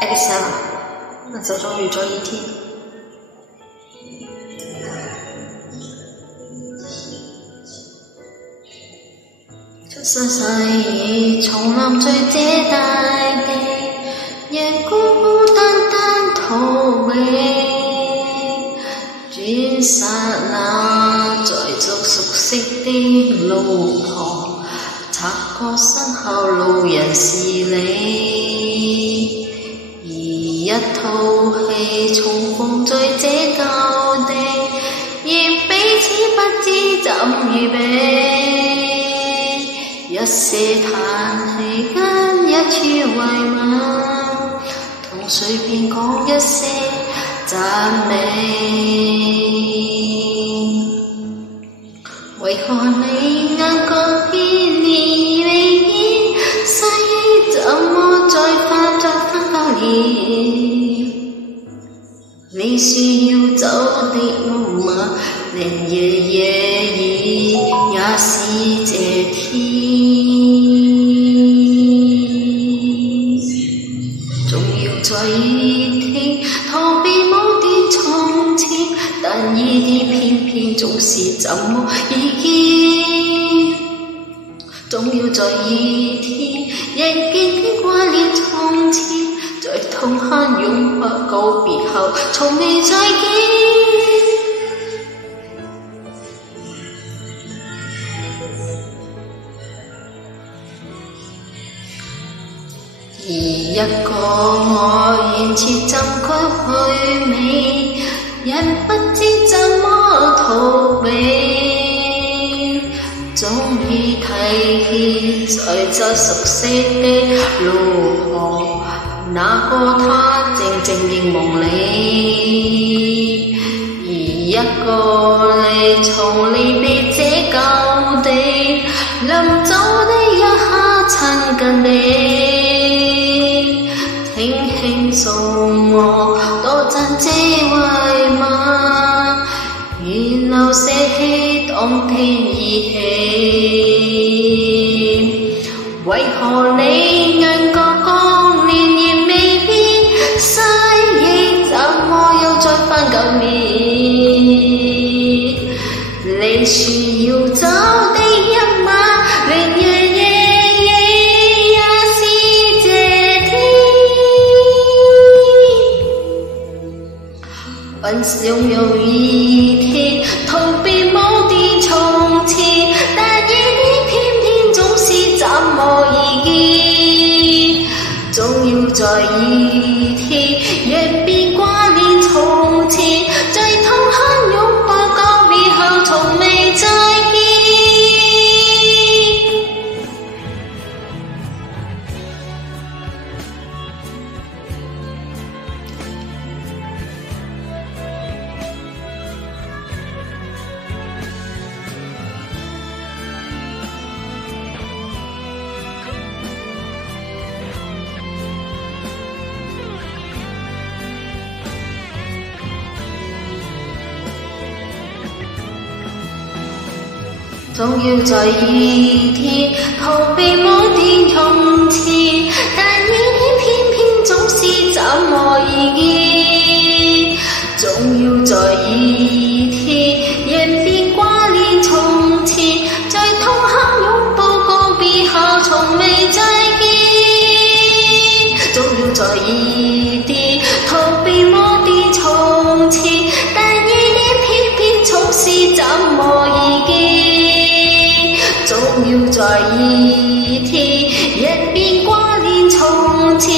Excel， 那就終於咗一天。出生世已重臨在這大地，人孤孤單單逃避。轉剎那，在走熟悉的路旁，察覺身後路人是你。而一套戲重逢在這舊地，而彼此不知怎預備。一些嘆氣間一處慰問，同隨便講一些讚美。為何你眼角偏離未見，世怎麼再翻舊年？你說要走的路嗎？連夜夜已也是這天。總要在一天逃避某段從前，但依啲偏偏總是怎麼已見。總要在一天仍記憶掛念從前，在痛恨擁抱告別後從未再見。而一個我現設怎去美，人不知怎麼逃避，總已提起在這熟悉的路旁，那個他靜靜凝望你。而一個你從離別這舊地，臨走的一刻親近你。輕輕送我多讚這慰問，然後捨棄當天意氣。為何你眼角光年而未變，失憶怎麼又再翻舊年？你說要走的一晚，令夜夜也是這天。本想有一天逃避某段從前，但依啲偏偏總是怎麼已見。總要在一天仍別掛念從前，在痛恨擁抱告別後從未再見。總要在一天逃避某段從前，但依啲偏偏總是怎麼已見。總要在一天仍別掛念從前，在痛恨擁抱告別後從未再見。總要在一天逃避某段從前，但依啲偏偏總是怎麼已見。總要在一天仍別掛念從前。